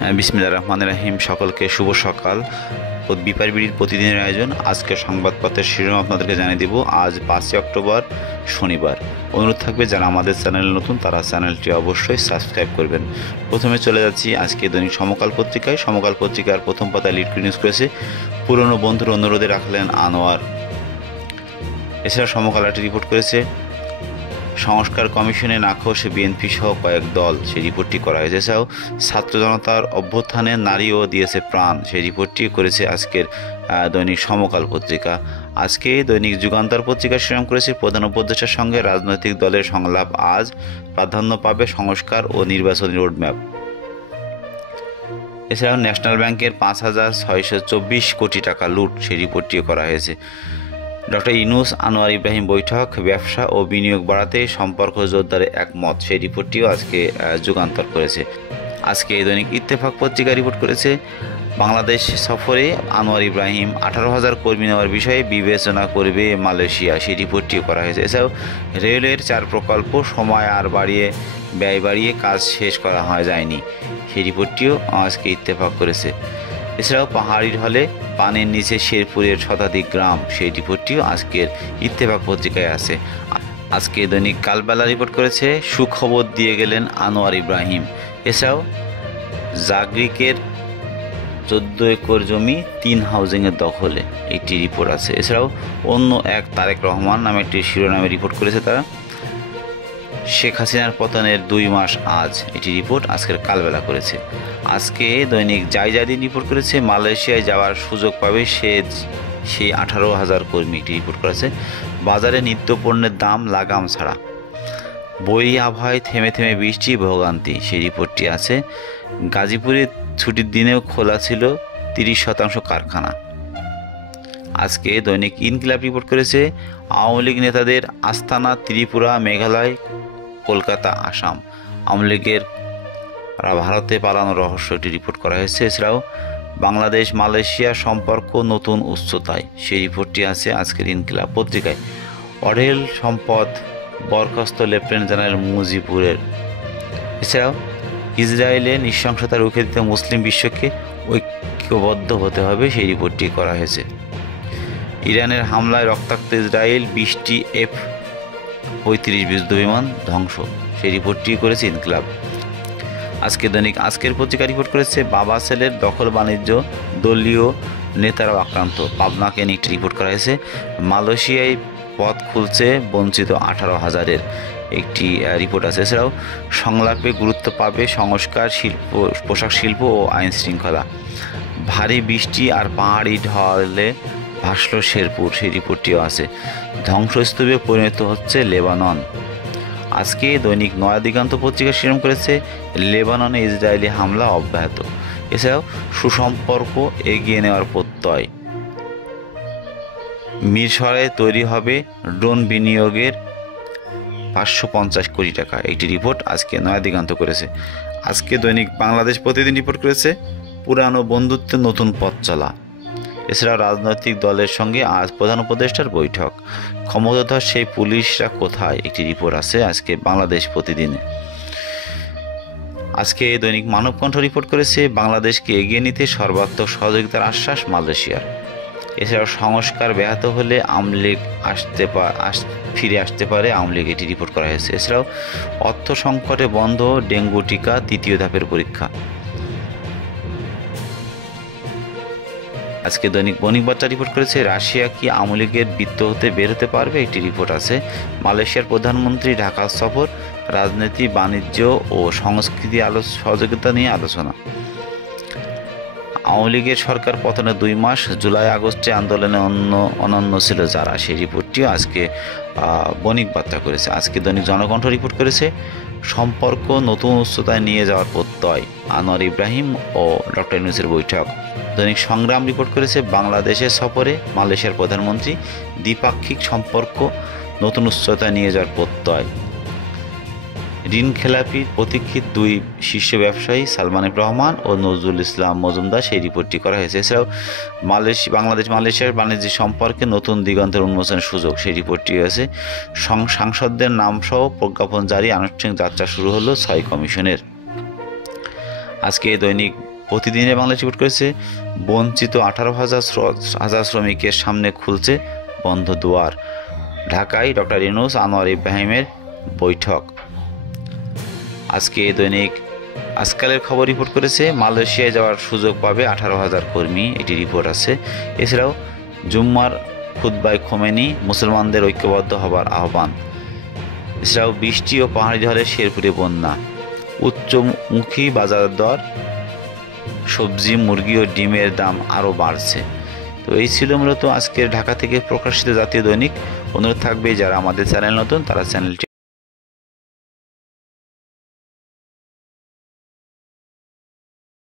বিসমিল্লাহির রহমানির রহিম। সকলকে শুভ সকাল ও বিপার বিড়ির প্রতিদিনের আয়োজন। আজকে সংবাদপত্রের শিরোনাম আপনাদেরকে জানিয়ে দেব। আজ 5 অক্টোবর শনিবার। অনুরোধ থাকবে যারা আমাদের চ্যানেলে নতুন তারা চ্যানেলটি অবশ্যই সাবস্ক্রাইব করবেন। প্রথমে চলে যাচ্ছি আজকে দৈনিক সমকাল পত্রিকায়। সমকাল পত্রিকার প্রথম পাতায় লিড নিউজ করেছে পুরনো বন্ধুর অনুরোধে রাখলেন আনোয়ার। এছাড়া সমকাল একটি রিপোর্ট করেছে সংস্কার কমিশনে নাখোশ বিএনপি সহ কয়েক দল, সেই রিপোর্টটি করা হয়েছে। এছাড়াও ছাত্র জনতার অভ্যুত্থানে নারীও দিয়েছে প্রাণ, সেই রিপোর্টটি করেছে আজকের দৈনিক সমকাল পত্রিকা। আজকে দৈনিক যুগান্তর পত্রিকা শিরোনাম করেছে প্রধান উপদেষ্টার সঙ্গে রাজনৈতিক দলের সংলাপ, আজ প্রাধান্য পাবে সংস্কার ও নির্বাচনী রোডম্যাপ। এছাড়াও ন্যাশনাল ব্যাংকের 5,624 কোটি টাকা লুট, সেই রিপোর্টটিও করা হয়েছে। ডক্টর ইউনূস আনোয়ার ইব্রাহিম বৈঠক, ব্যবসা ও বিনিয়োগ বাড়াতে সম্পর্ক জোরদারে একমত, সেই রিপোর্টটিও আজকে যুগান্তর করেছে। আজকে দৈনিক ইত্তেফাক পত্রিকা রিপোর্ট করেছে বাংলাদেশ সফরে আনোয়ার ইব্রাহিম 18,000 কর্মী নেওয়ার বিষয়ে বিবেচনা করবে মালয়েশিয়া, সেই রিপোর্টটিও করা হয়েছে। এছাড়াও রেলের 4 প্রকল্প সময় আর ব্যয় বাড়িয়ে কাজ শেষ করা যায়নি, সেই রিপোর্টটিও আজকে ইত্তেফাক করেছে। এছাড়াও পাহাড়ি ঢলে পানির নিচে শেরপুরের শতাধিক গ্রাম, সেই রিপোর্টটিও আজকের ইত্তেফাক পত্রিকায় আছে। আজকে দৈনিক কালবেলা রিপোর্ট করেছে সুখবর দিয়ে গেলেন আনোয়ার ইব্রাহিম। এছাড়াও জাগরিকের 14 একর জমি 3 হাউজিংয়ের দখলে, একটি রিপোর্ট আছে। এছাড়াও অন্য এক তারেক রহমান নামে একটি শিরোনামে রিপোর্ট করেছে তারা, শেখ হাসিনার পতনের 2 মাস আজ, এটি রিপোর্ট আজকের কালবেলা করেছে। আজকে দৈনিক জায়জাদিন রিপোর্ট করেছে মালয়েশিয়ায় যাওয়ার সুযোগ পাবে সেই 18,000 কর্মী, একটি রিপোর্ট করেছে। বাজারে নিত্যপণ্যের দাম লাগাম ছাড়া, বৈরী আবহাওয়ায় থেমে থেমে বৃষ্টি ভোগান্তি, সেই রিপোর্টটি আছে। গাজীপুরে ছুটির দিনেও খোলা ছিল 30% কারখানা। আজকে দৈনিক ইনকিলাব রিপোর্ট করেছে আওয়ামী লীগ নেতাদের আস্তানা ত্রিপুরা, মেঘালয়, কলকাতা, আসাম। আওয়ামী লীগের ভারতে পালানোর রহস্য, একটি রিপোর্ট করা হয়েছে। এছাড়াও বাংলাদেশ মালয়েশিয়া সম্পর্ক নতুন উচ্চতায়, সেই রিপোর্টটি আছে আজকের ইনকিলাব পত্রিকায়। অঢেল সম্পদ বরখাস্ত লেফটেন্যান্ট জেনারেল মুজিবুরের। এছাড়াও ইসরায়েলে নৃশংসতা রুখে দিতে মুসলিম বিশ্বকে ঐক্যবদ্ধ হতে হবে, সেই রিপোর্টটি করা হয়েছে। ইরানের হামলায় রক্তাক্ত ইসরায়েল, 20টি F-35 যুদ্ধ বিমান ধ্বংস, সেই রিপোর্টটি করেছে ইনকিলাব। আজকে দৈনিক আজকের পত্রিকা রিপোর্ট করেছে বাবা ছেলের দখল বাণিজ্য, দলীয় নেতারাও আক্রান্ত, পাবনাকে নিয়ে একটি রিপোর্ট করা হয়েছে। মালয়েশিয়ায় পথ খুলছে বঞ্চিত 18,000-এর, একটি রিপোর্ট আছে। এছাড়াও সংলাপে গুরুত্ব পাবে সংস্কার, শিল্প, পোশাক শিল্প ও আইন শৃঙ্খলা। ভারী বৃষ্টি আর পাহাড়ি ঢলে ভাসল শেরপুর, সেই রিপোর্টটিও আছে। ধ্বংসস্তূপে পরিণত হচ্ছে লেবানন। আজকে দৈনিক নয়া দিগন্ত পত্রিকা শিরোনাম করেছে লেবাননে ইসরায়েলি হামলা অব্যাহত। এছাড়াও সুসম্পর্ক এগিয়ে নেওয়ার প্রত্যয়। মিরসরাইয়ে তৈরি হবে ড্রোন বিনিয়োগের 550 কোটি টাকা, একটি রিপোর্ট আজকে নয়া দিগন্ত করেছে। আজকে দৈনিক বাংলাদেশ প্রতিদিন রিপোর্ট করেছে পুরানো বন্ধুত্বের নতুন পথ চলা। এছাড়াও রাজনৈতিক দলের সঙ্গে আজ প্রধান উপদেষ্টার বৈঠক, ক্ষমতাধর সেই পুলিশরা কোথায়, একটি রিপোর্ট আছে আজকে বাংলাদেশ প্রতিদিনে। আজকে দৈনিক মানবকণ্ঠ রিপোর্ট করেছে বাংলাদেশকে এগিয়ে নিতে সর্বাত্মক সহযোগিতার আশ্বাস মালয়েশিয়ার। এছাড়াও সংস্কার ব্যাহত হলে আওয়ামী লীগ ফিরে আসতে পারে আওয়ামী লীগ, এটি রিপোর্ট করা হয়েছে। এছাড়াও অর্থ সংকটে বন্ধ ডেঙ্গু টিকা 3য় ধাপের পরীক্ষা। আজকে দৈনিক বণিক বার্তা রিপোর্ট করেছে রাশিয়া কি আওয়ামী লীগের বৃত্ত হতে বের হতে পারবে, একটি রিপোর্ট আছে। মালয়েশিয়ার প্রধানমন্ত্রী ঢাকা সফর, রাজনীতি, বাণিজ্য ও সংস্কৃতি সহযোগিতা নিয়ে আলোচনা। আওয়ামী লীগের সরকার পতনে 2 মাস, জুলাই আগস্টে আন্দোলনে অনন্য ছিল যারা, সেই রিপোর্টটিও আজকে বণিক বার্তা করেছে। আজকে দৈনিক জনকণ্ঠ রিপোর্ট করেছে সম্পর্ক নতুন উচ্চতায় নিয়ে যাওয়ার প্রত্যয়, আনোয়ার ইব্রাহিম ও ডক্টর ইউনূসের বৈঠক। দৈনিক সংগ্রাম রিপোর্ট করেছে বাংলাদেশের সফরে মালয়েশিয়ার প্রধানমন্ত্রী, দ্বিপাক্ষিক সম্পর্ক নতুন উচ্চতায় নিয়ে যাওয়ার প্রত্যয়। ঋণ খেলাপি প্রতীক্ষিত 2 শীর্ষ ব্যবসায়ী সালমান এফ রহমান ও নজরুল ইসলাম মজুমদার, সেই রিপোর্টটি করা হয়েছে। এছাড়াও বাংলাদেশ মালয়েশিয়ার বাণিজ্য সম্পর্কে নতুন দিগন্তের উন্মোচনের সুযোগ, সেই রিপোর্টটি আছে। সাংসদদের নামসহ প্রজ্ঞাপন জারি, আনুষ্ঠানিক যাত্রা শুরু হলো 6 কমিশনের। আজকে দৈনিক প্রতিদিনে বাংলাদেশ রিপোর্ট করেছে বঞ্চিত 18,000 শ্রমিকের সামনে খুলছে বন্ধ দুয়ার। ঢাকায় ডক্টর ইউনূস আনোয়ার ইব্রাহিমের বৈঠক। আজকে দৈনিক আজকালের খবর রিপোর্ট করেছে মালয়েশিয়ায় যাওয়ার সুযোগ পাবে 18,000 কর্মী, এটি রিপোর্ট আছে। এছাড়াও জুম্মার খুতবায় খোমেনি মুসলমানদের ঐক্যবদ্ধ হবার আহ্বান। এছাড়াও বৃষ্টি ও পাহাড়ি ঝড়ে শেরপুরে বন্যা, উচ্চমুখী বাজার দর, সবজি মুরগি ও ডিমের দাম আরও বাড়ছে। তো এই ছিল মূলত আজকের ঢাকা থেকে প্রকাশিত জাতীয় দৈনিক। অনুরোধ থাকবে যারা আমাদের চ্যানেল নতুন তারা চ্যানেলটি